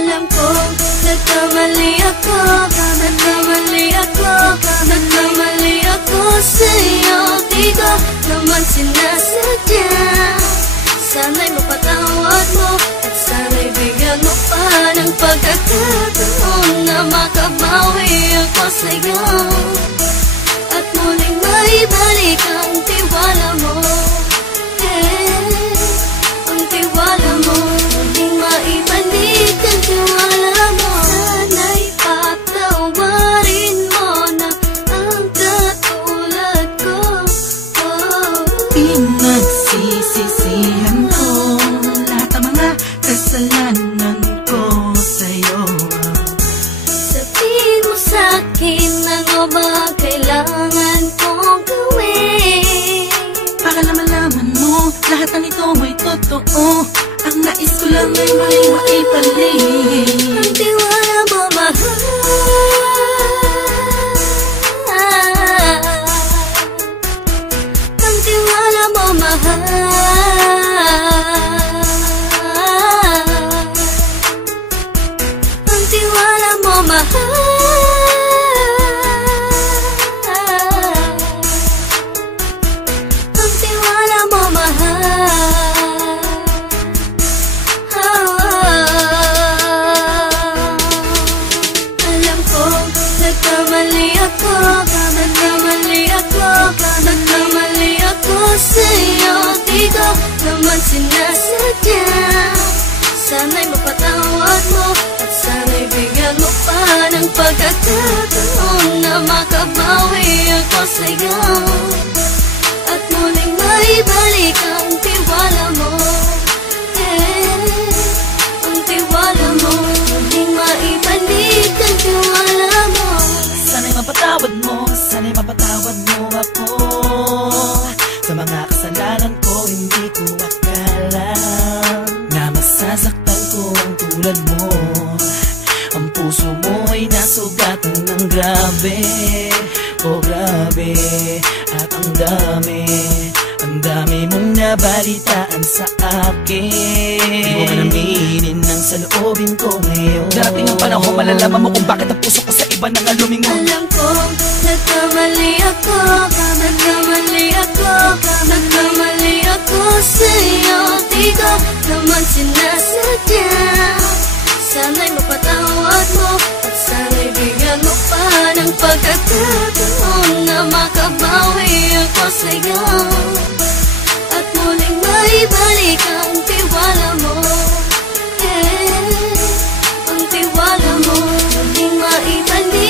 Alam ko, nagkamali ako, nagkamali ako, nagkamali ako sa'yo. Di ko naman sinasadya. Sana'y mapatawad mo at sana'y bigyan mo pa ng pagkakataon na makabawi ako sa'yo at muling maibalik ang tiwala mo. Ang tiwala mo, muling maibalik ang tiwala mo. Sana'y patawarin mo na ang katulad ko. Pinagsisisihan ko lahat ng mga kasalanan ko sa'yo. Sabihin mo sa'kin ano ba kailangan kong gawin Para malaman mo lahat ng ito ay totoo. Ang nais ko lang ay maibalik ang tiwala mo, mahal. Ang tiwala mo, mahal. Ang tiwala mo, mahal. Ang tiwala mo, mahal. Alam ko, nagkamali ako, nagkamali ako, nagkamali ako sa'yo. Di ko naman sinasadya. Sana'y mapatawad mo at sana'y bigyan mo pa ng pagkakataon na makabawi ako sa'yo at muling maibalik ang tiwala mo. Ang tiwala mo, muling maibalik ang tiwala mo. Sana'y mapatawad mo, sana'y mapatawad mo ako sa mga kasalanan ko. Hindi ko akala na masasaktan ko ang tulad mo. Ang puso mo ay nasugatan ng grabe, oh grabe. At ang dami mong nabalitaan sa akin. Di ko man aminin ng saloobin ko ngayon. Darating ang panahon, malalaman mo kung bakit ang puso ko sa iba nang lumingon. Alam ko, nagkamali ako, nagkamali ako, nagkamali ako sa'yo. Di ko naman sinasadya. Sana'y mapatawad mo at sana'y bigyan mo pa ng pagkakataon na makabawi ako sa'yo at muling maibalik ang tiwala mo. Ang tiwala mo, muling maibalik